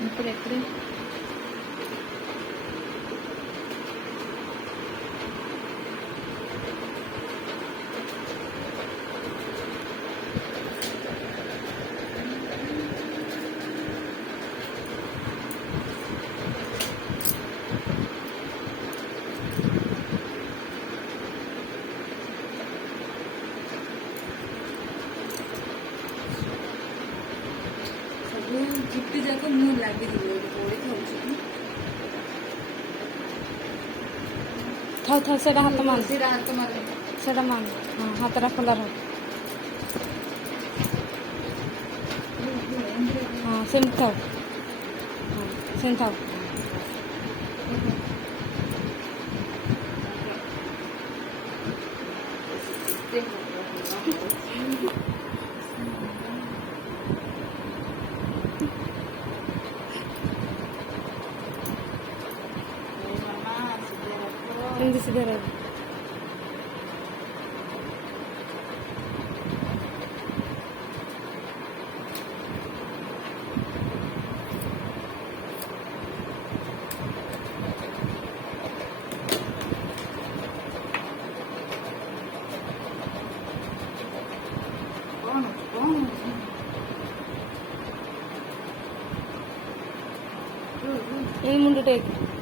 ఇప్పుడెప్పుడు gift जाक मुझे लगे थाउ थाउ सेटा हाथ मान हाथ मारे सेटा मान हाँ हाथ खोला रह हाँ सेम थाउ हाँ सेम थाउ एमती सीधे रह ये मुंड टेक